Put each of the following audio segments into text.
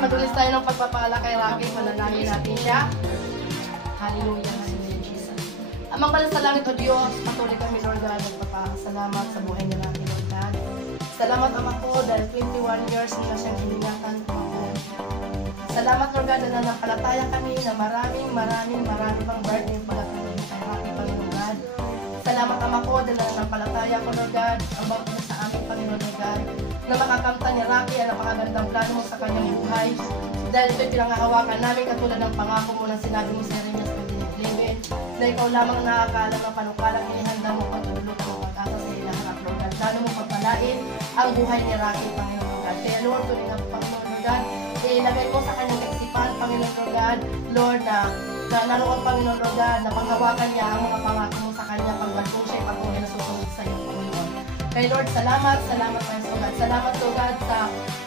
Madulis tayo ng pagpapala kay Rocky. Manalangin natin siya. Hallelujah, hallelujah, Jesus. Amang banal sa langit o Diyos, patuloy kami, Lord God, nagpapasalamat sa buhay niya natin, Lord God. Salamat, Ama ko, dahil 21 years na siyang iningatan ko. Salamat, Lord God, na nanampalataya kami na maraming pang birthday pala kami kay Rocky, Panginoon God. Salamat, Ama ko, dahil nanampalataya ko, Lord God, ang bawat sa amin, Panginoon God, na makakamta ni Rocky ang napakagandang plano mo sa kanyang buhay. Dahil ito'y pinangahawakan namin katulad ng pangako mo na sinabi mo sa Jeremias 29:11 na ikaw lamang nakakaalam ng panukalang inihanda mo pagtulog mo pag-asa sa ilaharap, Lord God. Plano mo pagpalain ang buhay ni Rocky, Panginoon God. Kaya Lord, tuloy ng Panginoon God, ilagay mo sa kanyang isipan, Panginoon God, Lord, na naroon, Panginoon God, na panghawakan niya ang mga pangako mo sa kanya pagbalkong siya patuloy na susunod sa iyo, Panginoon. Kay Lord, salamat, Panginoon God. Salamat, Lord God, sa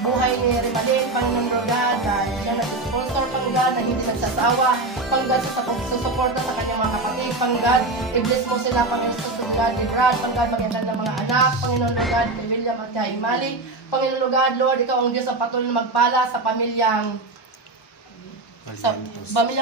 buhay ni Rimalin, Panginoon Lord God, dahil siya nag-sponsor, Panginoon God, na hindi nagsasawa, Panginoon God, sa pagsusuporta sa kanyang mga kapatid, Panginoon God. I-bless mo sila, Panginoon God, ni Brad, Panginoon God, magandang ng mga anak, Panginoon Lord God, kay William at kay Mali. Panginoon Lord God, Lord, ikaw ang Diyos ang patuloy na magpala sa pamilyang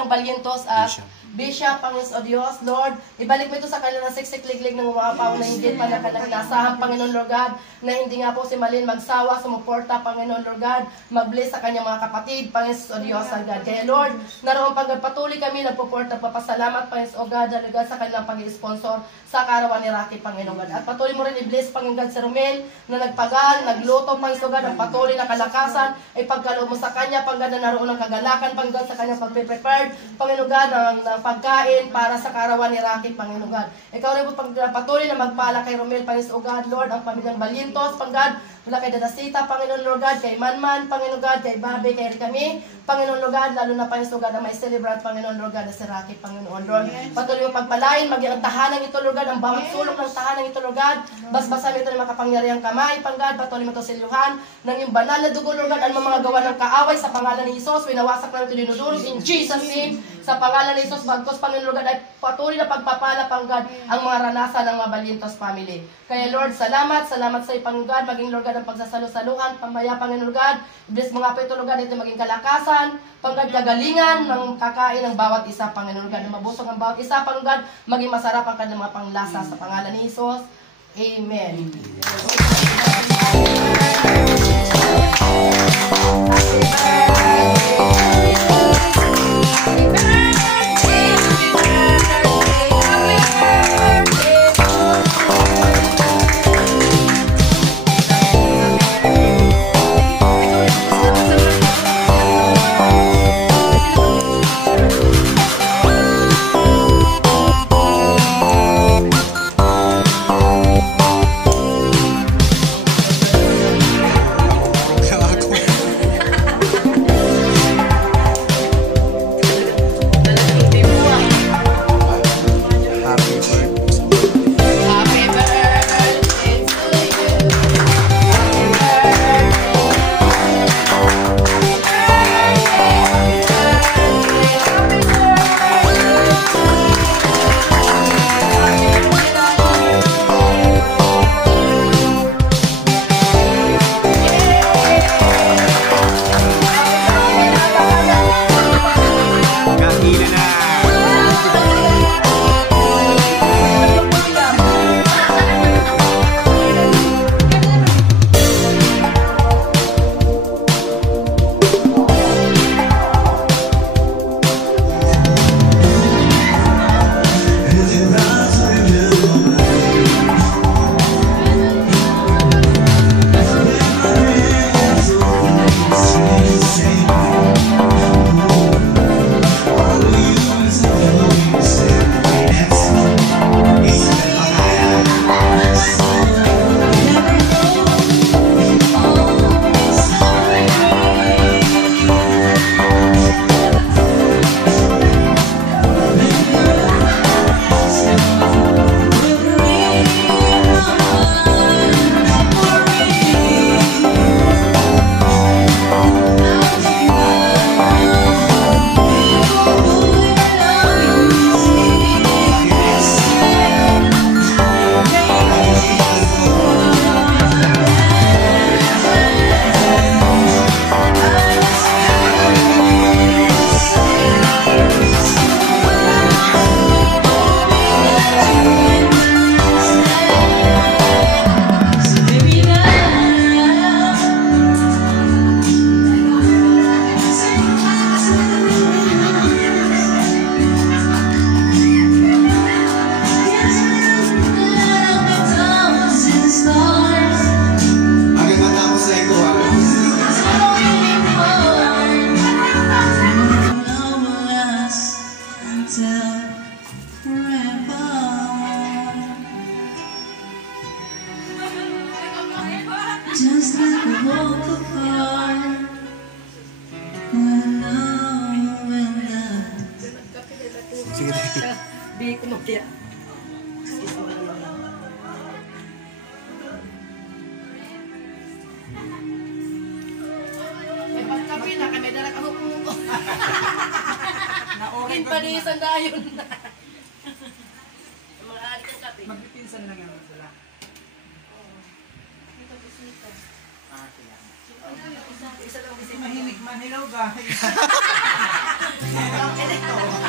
Balientos at Bishop, Panginoon o Diyos, Lord, ibalik mo ito sa kanilang siksik-liglig ng umapaw na hindi pa nakanasahan, Panginoon Lord God, na hindi nga po si Malin magsawa, sumuporta, Panginoon Lord God, mag-bless sa kanyang mga kapatid, Panginoon o Diyos, God. Kaya Lord, naroon pagpatuloy kami, nagpuporta, papasalamat, Panginoon o God, God, sa kanilang pag-sponsor sa karawan ni Rocky, Panginoon God. At patuloy mo rin i-bless, Panginoon God, si Romel, na nagpagal, nagluto, Panginoon God, ang patuloy na kalakasan, ay pagkaloob mo sa kanya, Panginoon na naroon ng kagalakan, Panginoon God, sa kanyang pag-prepared, Panginoon God, ng pagkain para sa karawan ni Rocky, Panginoon God. Ikaw rin po patuloy na magpala kay Romel, Panginoon God, Lord, ang pamilyang Balientos, Panginoon God, mula kay Dadasita, Panginoon Lord God, kay Manman, Panginoon God, kay Babe, kay kami, Panginoon Lord God, lalo na Panginoon God, ang may celebrate, Panginoon Lord God, na si Rocky, Panginoon Lord. Patuloy mo pagpalain, maging ang tahanan ito, Lord God, ang bawat sulok ng tahanan ito, Lord God, basbasan ito ng makapangyarihang kamay, Panginoon God, patuloy mo ito silyuhan, ng yung banal na dugo, Lord God, ang mga gawa ng kaaway sa pangalan ni Jesus, winawasak na ito dinudulog, in Jesus' name, sa pangalan ni Jesus, bagkos, Panginoon Lord God, ay patuloy na pagpapala, Panginoon God, ang mga ranasan ng mga Balientos family. Kaya Lord, salamat sa iyo, Panginoon God, maging Lord God, ang pagsasalo-saluhan, pamaya, Panginoon God, bless mga po ito, Lord God, ito maging kalakasan, Panginoon, kagalingan ng kakain ng bawat isa, Panginoon God, na mabusog ang bawat isa, Panginoon God, maging masarap ang kanilang mga panglasa sa pangalan ni Jesus. Amen. Sige, Di ko magtiya. May pagkapi na kami dala ka hukumo. Kin pa di isang dayon na. Mga ari kang kape. Magpipinsan lang naman sila. Ito bisita. Kailangan. Isa lang bisita. Mahilig man, hello guys. Okay, ito.